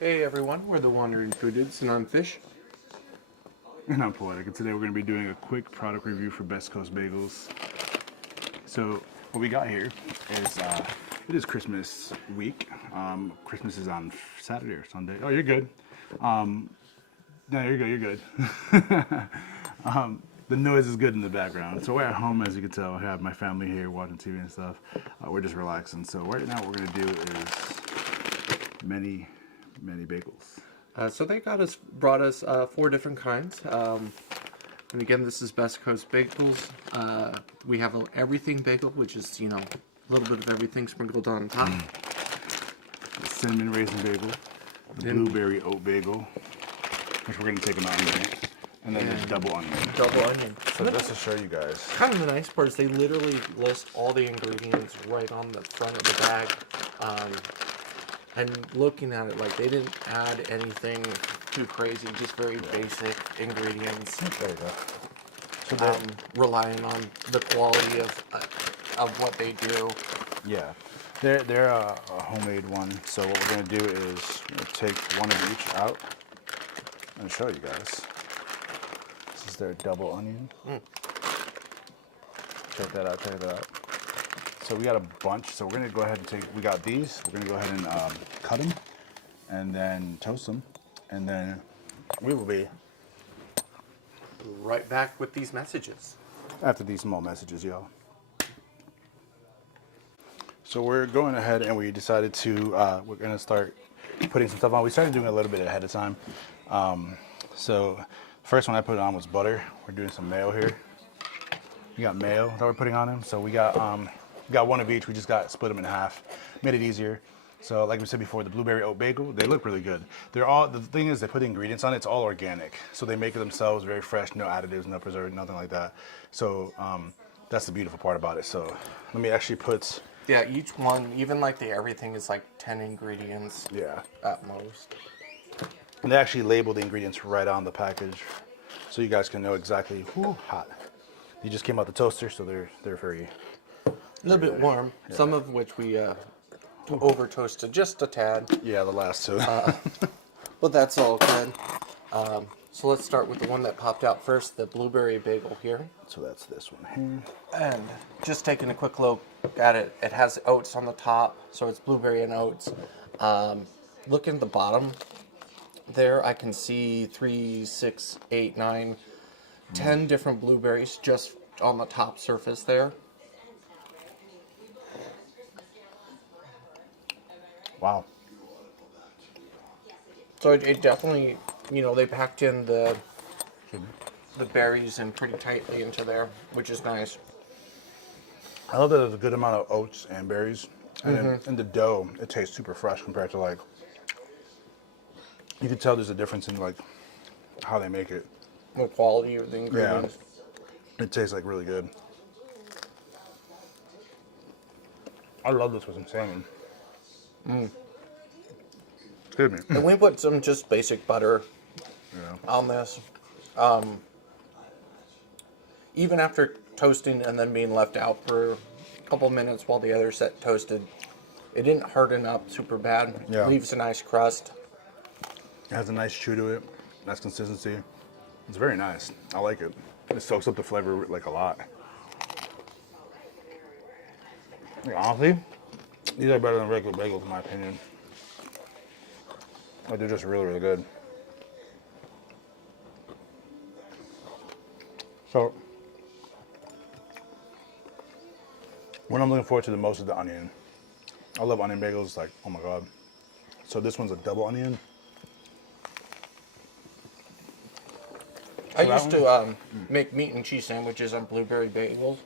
Hey everyone, we're the Wandering Foodies, and I'm Fish. And I'm Poetic, and today we're going to be doing a quick product review for Best Coast Bagels. So what we got here is, it is Christmas week. Christmas is on Saturday or Sunday. Oh, you're good. No, you're good. The noise is good in the background. So we're at home, as you can tell. I have my family here watching TV and stuff. We're just relaxing. So right now what we're going to do is many bagels. So they brought us 4 different kinds. And again, this is Best Coast Bagels. We have everything bagel, which is, a little bit of everything sprinkled on top. The cinnamon raisin bagel, the blueberry oat bagel, which we're going to take them out in a minute, and then the double onion. Double onion. So just to show you guys. Kind of the nice part is they literally list all the ingredients right on the front of the bag. And looking at it, like, they didn't add anything too crazy, just very basic ingredients. There you go. So relying on the quality of what they do. yeah, they're a homemade one. So what we're gonna do is take one of each out and show you guys. This is their double onion. Check that out. So we got a bunch. So we're gonna go ahead and we got these. We're gonna go ahead and cut them and then toast them, and then we will be Right back with these messages. after these small messages, y'all. So we're going ahead and we decided to, we're gonna start putting some stuff on. We started doing a little bit ahead of time. So first one I put on was butter. We're doing some mayo here. We got mayo that we're putting on them. So we got one of each. We just split them in half, made it easier. So like we said before, the blueberry oat bagel, they look really good. The thing is they put the ingredients on it, it's all organic. So they make it themselves, very fresh, no additives, no preservatives, nothing like that. So that's the beautiful part about it. So let me actually put. Yeah, each one, even like everything is like 10 ingredients. Yeah. At most. And they actually label the ingredients right on the package, so you guys can know exactly. Hot. They just came out the toaster, so they're very. A little bit warm. Yeah. Some of which we over toasted just a tad. Yeah, the last two. But that's all good. So let's start with the one that popped out first, the blueberry bagel here. So that's this one here. And just taking a quick look at it, it has oats on the top, so it's blueberry and oats. Look at the bottom there, I can see 3, 6, 8, 9, 10 different blueberries just on the top surface there. Wow. So it definitely, they packed in the berries in pretty tightly into there, which is nice. I love that there's a good amount of oats and berries. And then in the dough, it tastes super fresh compared to you can tell there's a difference in how they make it. The quality of the ingredients. Yeah. It tastes really good. I love this with some salmon. Excuse me. And we put some just basic butter on this. Even after toasting and then being left out for a couple minutes while the other set toasted, it didn't harden up super bad. Yeah. Leaves a nice crust. It has a nice chew to it, nice consistency. It's very nice. I like it. It soaks up the flavor a lot. Honestly, these are better than regular bagels in my opinion. They're just really, really good. So, what I'm looking forward to the most is the onion. I love onion bagels, oh my God. So this one's a double onion. I used to make meat and cheese sandwiches on blueberry bagels.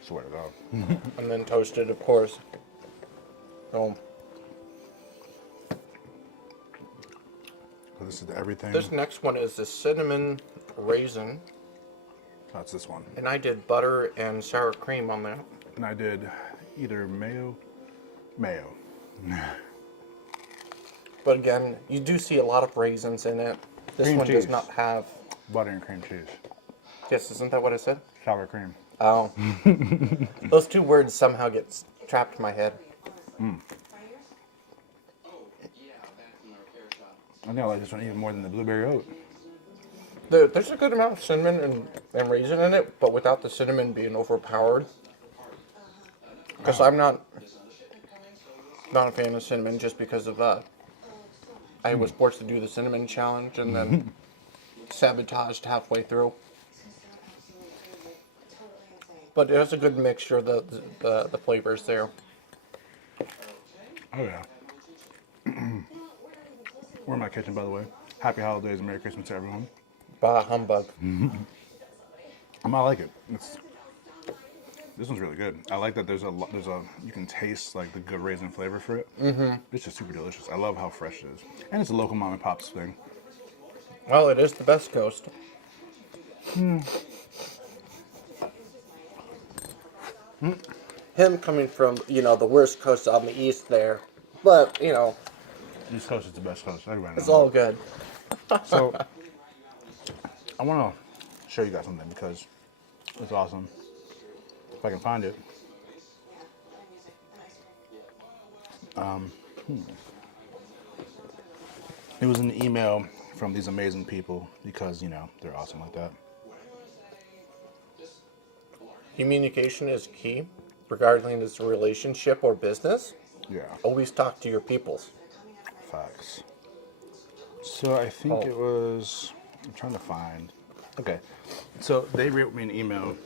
Swear to God. And then toasted, of course. So this is everything. this next one is the cinnamon raisin. That's this one. And I did butter and sour cream on that. And I did either mayo. But again, you do see a lot of raisins in it. This Cream one cheese. does not have. Butter and cream cheese. Yes, isn't that what I said? Sour cream. Oh. Those two words somehow get trapped in my head. I think I like this one even more than the blueberry oat. There's a good amount of cinnamon and raisin in it, but without the cinnamon being overpowered. Because I'm not a fan of cinnamon just because of I was forced to do the cinnamon challenge and then sabotaged halfway through. But it has a good mixture of the flavors there. Oh yeah. We're in my kitchen, by the way. Happy holidays and Merry Christmas to everyone. Bah humbug. I like it. This one's really good. I like that there's a you can taste like the good raisin flavor for it. Mm-hmm. It's just super delicious. I love how fresh it is, and it's a local mom and pop's thing. Well, it is the best coast. Him coming from, the worst coast on the east there. But, East Coast is the best coast. Everybody knows. it's all good. So, I want to show you guys something because it's awesome. If I can find it. It was an email from these amazing people because, they're awesome like that. Communication is key, regardless of relationship or business. Yeah, Always talk to your peoples. facts. So I think it was, I'm trying to find. Okay, so they wrote me an email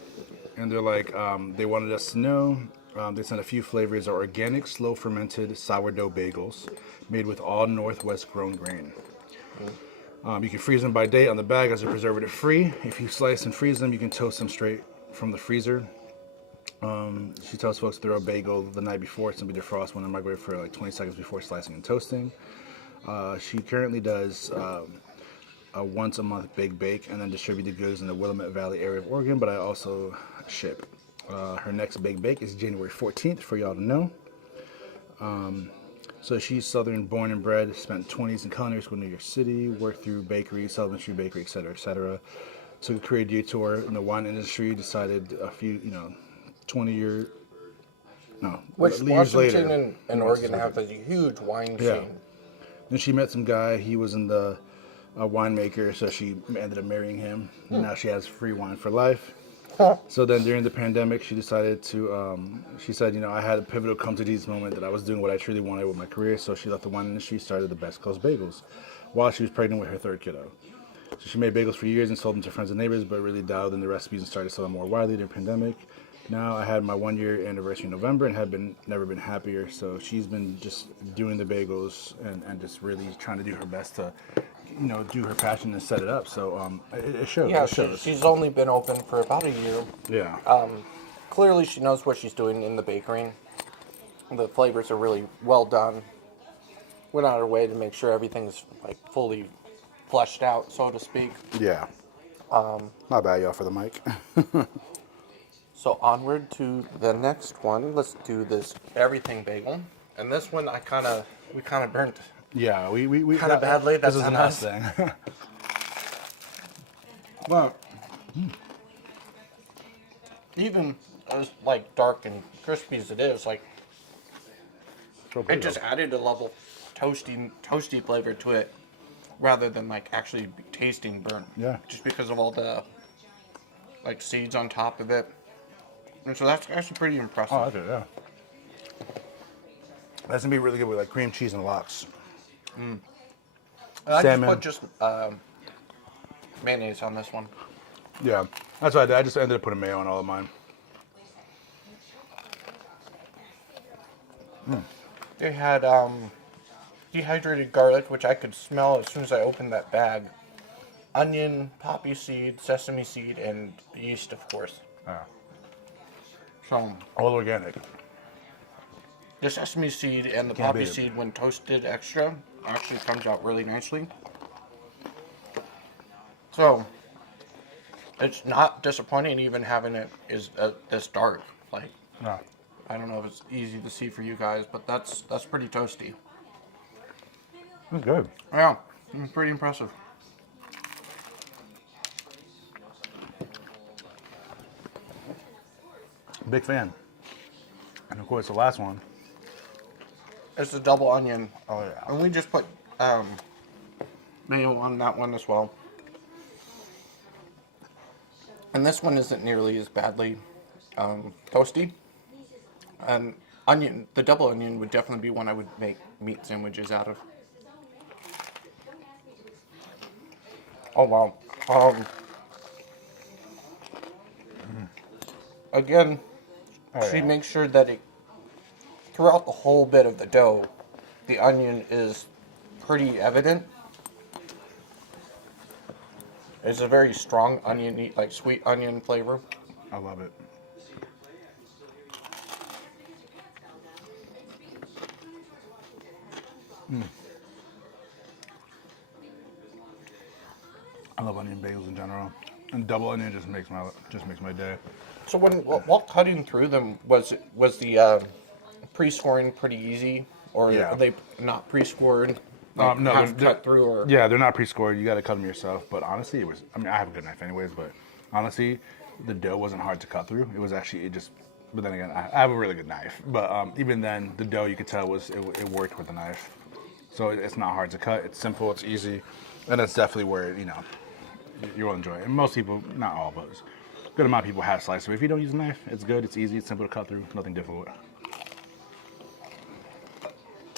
and they're like, they wanted us to know, they sent a few flavors of organic, slow-fermented sourdough bagels made with all Northwest grown grain. You can freeze them by date on the bag as they're preservative free. If you slice and freeze them, you can toast them straight from the freezer. She tells folks to throw a bagel the night before. It's going to be defrosted in the microwave for like 20 seconds before slicing and toasting. She currently does a once a month big bake and then distribute the goods in the Willamette Valley area of Oregon, but I also ship. Her next big bake is January 14th for y'all to know. So she's Southern born and bred, spent 20s in culinary school in New York City, worked through bakery, Sullivan Street Bakery, etc., etc. Took a career detour in the wine industry, decided a few, 20 Which years Washington later. and Oregon have a huge wine scene. Then she met some guy, he was in the winemaker, so she ended up marrying him. Now she has free wine for life. So then during the pandemic, she decided to, she said, I had a pivotal come to these moment that I was doing what I truly wanted with my career. So she left the wine industry, started the Best Coast Bagels while she was pregnant with her third kiddo. So she made bagels for years and sold them to friends and neighbors, but really dialed in the recipes and started selling more widely during the pandemic. Now I had my 1 year anniversary in November and have never been happier. So she's been just doing the bagels and just really trying to do her best to, do her passion and set it up. So it shows. Yeah, it shows. she's only been open for about a year. Yeah. Clearly, she knows what she's doing in the bakery. The flavors are really well done. Went out of her way to make sure everything's like fully fleshed out, so to speak. Yeah. My bad, y'all, for the mic. So onward to the next one. Let's do this everything bagel. And this one, we kind of burnt. Yeah, we Kind of badly. That's this is on a us. nice thing. Well, Even as like dark and crispy as it is, like it just added a level of toasty flavor to it, rather than like actually tasting burnt. Yeah. Just because of all the like seeds on top of it. And so that's actually pretty impressive. Oh, okay, yeah. That's gonna be really good with like cream cheese and lox. And I Salmon. just put mayonnaise on this one. Yeah, that's what I did. I just ended up putting mayo on all of mine. They had dehydrated garlic, which I could smell as soon as I opened that bag. Onion, poppy seed, sesame seed, and yeast, of course. Yeah. So All organic. the sesame seed and the Can't poppy beat it. seed, when toasted extra, actually comes out really nicely. So it's not disappointing even having it this dark. Like, No. I don't know if it's easy to see for you guys, but that's pretty toasty. That's good. Yeah, it's pretty impressive. Big fan. And of course, the last one. It's a double onion. Oh yeah. And we just put mayo on that one as well. And this one isn't nearly as badly toasty. And onion, the double onion would definitely be one I would make meat sandwiches out of. Oh wow. Again, she makes sure that throughout the whole bit of the dough, the onion is pretty evident. It's a very strong onion, like sweet onion flavor. I love it. I love onion bagels in general, and double onion just makes my day. So while cutting through them, was the pre-scoring pretty easy, or Yeah. are they not pre-scored? No, cut through, or yeah, they're not pre-scored. You got to cut them yourself. But honestly, I have a good knife anyways. But honestly, the dough wasn't hard to cut through. It was actually But then again, I have a really good knife. But even then, the dough you could tell it worked with the knife. So it's not hard to cut. It's simple. It's easy, and that's definitely where you will enjoy it. And most people, not all, but a good amount of people have sliced. So if you don't use a knife, it's good. It's easy. It's simple to cut through. Nothing difficult.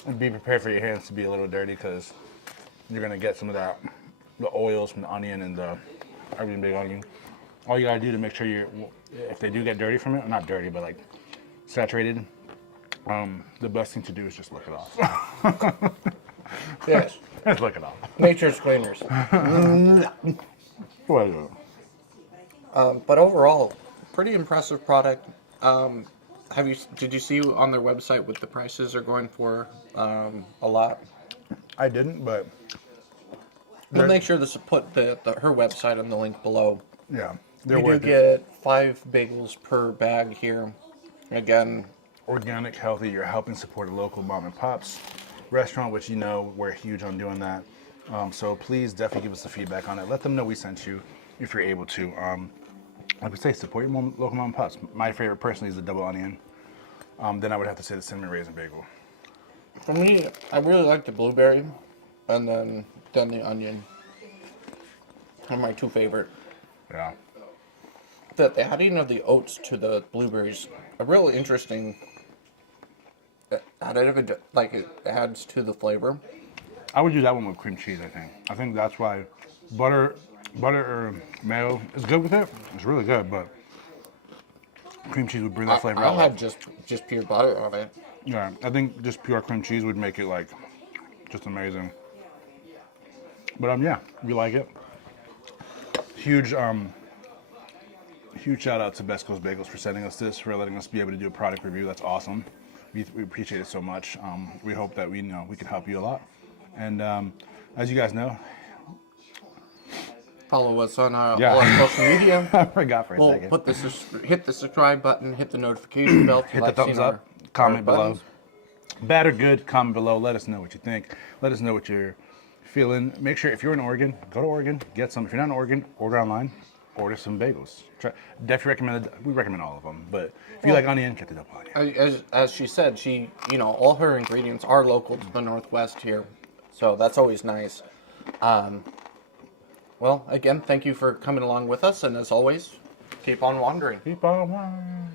And be prepared for your hands to be a little dirty because you're gonna get some of the oils from the onion and the everything big onion. All you gotta do to make sure if they do get dirty from it, not dirty, but like saturated, the best thing to do is just lick it off. yes, Just lick it off. nature's cleaners. Well, But overall, pretty impressive product. Did you see on their website what the prices are going for? A lot. I didn't, but We'll make sure to put her website on the link below. yeah, You do get 5 bagels per bag here. Again, organic, healthy. You're helping support a local mom and pops restaurant, which we're huge on doing that. So please definitely give us the feedback on it. Let them know we sent you if you're able to. Like we say, support your local mom and pops. My favorite personally is the double onion. Then I would have to say the cinnamon raisin bagel. for me, I really like the blueberry, and then the onion. Are my 2 favorite. Yeah. The adding of the oats to the blueberries, a real interesting additive, like it adds to the flavor. I would do that one with cream cheese, I think. I think that's why butter or mayo is good with it. It's really good, but cream cheese would bring that flavor out. I'll have just pure butter on it. Yeah, I think just pure cream cheese would make it like just amazing. But yeah, we like it. Huge shout out to Best Coast Bagels for sending us this, for letting us be able to do a product review. That's awesome. We appreciate it so much. We hope that we can help you a lot. And as you guys know, follow us on all our social media. I forgot for a second. Hit the subscribe button, hit the notification bell. Hit the thumbs up, comment below. Bad or good, comment below. Let us know what you think. Let us know what you're feeling. Make sure if you're in Oregon, go to Oregon, get some. If you're not in Oregon, order online, order some bagels. We recommend all of them, but if you like onion, get the double onion. As she said, all her ingredients are local to the Northwest here, so that's always nice. Well, again, thank you for coming along with us, and as always, keep on wandering. Keep on wandering.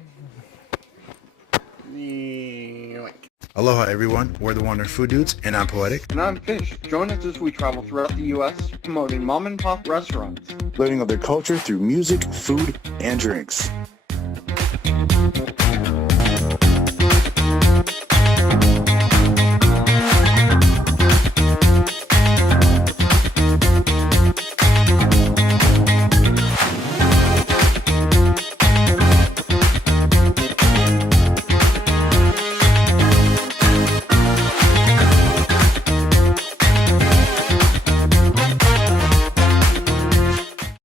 Aloha everyone, we're the Wandering Food Dudes, and I'm Poetic. And I'm Fish. Join us as we travel throughout the U.S. promoting mom and pop restaurants. Learning of their culture through music, food, and drinks.